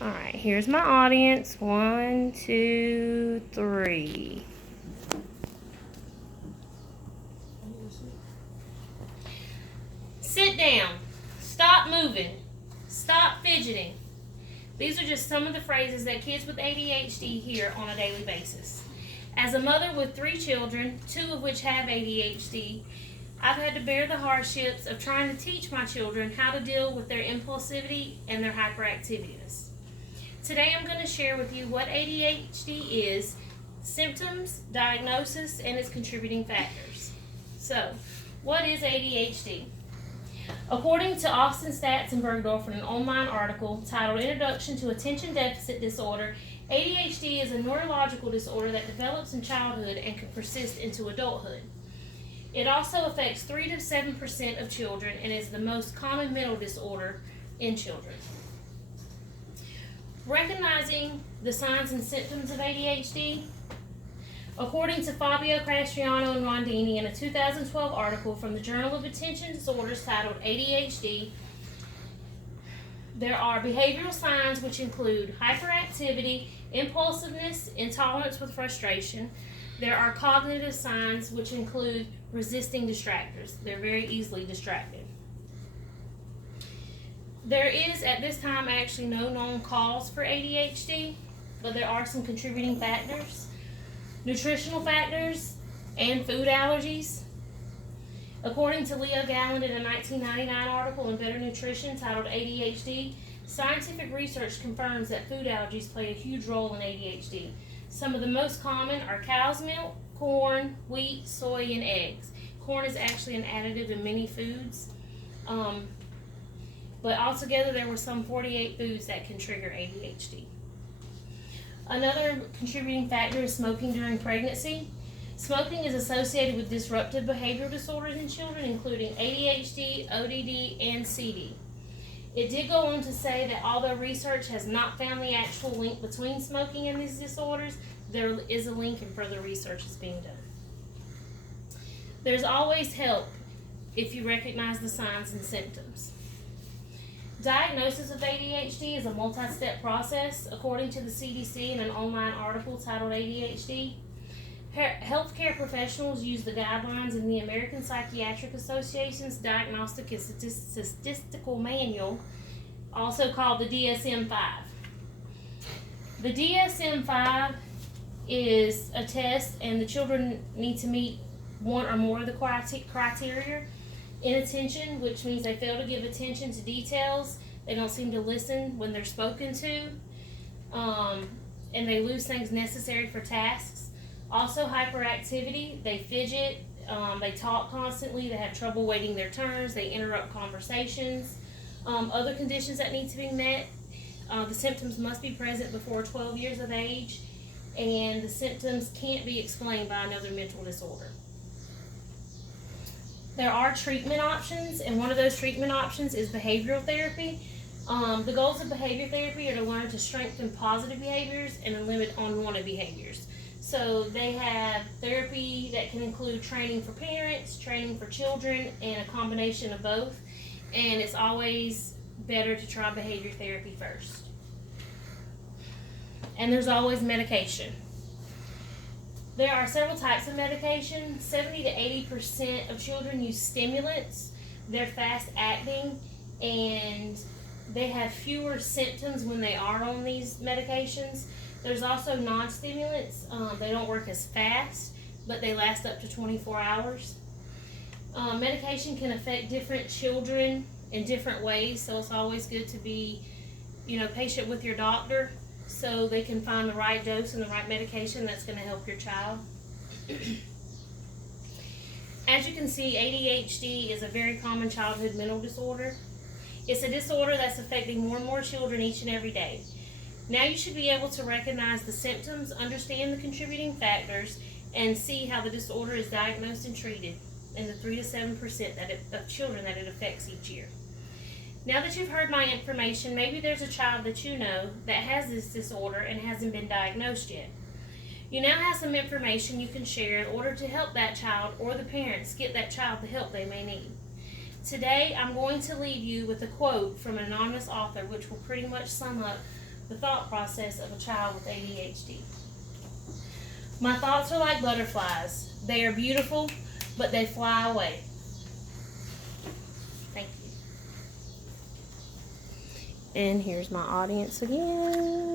All right, here's my audience. 1, 2, 3. Sit down. Stop moving. Stop fidgeting. These are just some of the phrases that kids with ADHD hear on a daily basis. As a mother with 3 children, 2 of which have ADHD, I've had to bear the hardships of trying to teach my children how to deal with their impulsivity and their hyperactiveness. Today I'm going to share with you what ADHD is, symptoms, diagnosis, and its contributing factors. So, what is ADHD? According to Austin Stats and Bergdorf in an online article titled Introduction to Attention Deficit Disorder, ADHD is a neurological disorder that develops in childhood and can persist into adulthood. It also affects 3 to 7% of children and is the most common mental disorder in children. Recognizing the signs and symptoms of ADHD, according to Fabio Castriano and Rondini in a 2012 article from the Journal of Attention Disorders titled ADHD, there are behavioral signs which include hyperactivity, impulsiveness, intolerance with frustration. There are cognitive signs which include resisting distractors. They're very easily distracted. There is at this time actually no known cause for ADHD, but there are some contributing factors. Nutritional factors and food allergies. According to Leo Galland in a 1999 article in Better Nutrition titled ADHD, scientific research confirms that food allergies play a huge role in ADHD. Some of the most common are cow's milk, corn, wheat, soy, and eggs. Corn is actually an additive in many foods. But altogether there were some 48 foods that can trigger ADHD. Another contributing factor is smoking during pregnancy. Smoking is associated with disruptive behavioral disorders in children, including ADHD, ODD, and CD. It did go on to say that although research has not found the actual link between smoking and these disorders, there is a link and further research is being done. There's always help if you recognize the signs and symptoms. Diagnosis of ADHD is a multi-step process, according to the CDC in an online article titled ADHD. Healthcare professionals use the guidelines in the American Psychiatric Association's Diagnostic and Statistical Manual, also called the DSM-5. The DSM-5 is a test, and the children need to meet one or more of the criteria. Inattention, which means they fail to give attention to details. They don't seem to listen when they're spoken to, and they lose things necessary for tasks. Also, hyperactivity, they fidget, they talk constantly, they have trouble waiting their turns, they interrupt conversations. Other conditions that need to be met, the symptoms must be present before 12 years of age, and the symptoms can't be explained by another mental disorder. There are treatment options, and one of those treatment options is behavioral therapy. The goals of behavior therapy are to learn to strengthen positive behaviors and to limit unwanted behaviors. So they have therapy that can include training for parents, training for children, and a combination of both. And it's always better to try behavior therapy first. And there's always medication. There are several types of medication. 70 to 80% of children use stimulants. They're fast acting and they have fewer symptoms when they are on these medications. There's also non-stimulants. They don't work as fast, but they last up to 24 hours. Medication can affect different children in different ways, so it's always good to be, patient with your doctor, so they can find the right dose and the right medication that's going to help your child. As you can see, ADHD is a very common childhood mental disorder. It's a disorder that's affecting more and more children each and every day. Now you should be able to recognize the symptoms, understand the contributing factors, and see how the disorder is diagnosed and treated in the 3 to 7% of children that it affects each year. Now that you've heard my information, maybe there's a child that you know that has this disorder and hasn't been diagnosed yet. You now have some information you can share in order to help that child or the parents get that child the help they may need. Today, I'm going to leave you with a quote from an anonymous author which will pretty much sum up the thought process of a child with ADHD. My thoughts are like butterflies. They are beautiful, but they fly away. Thank you. And here's my audience again.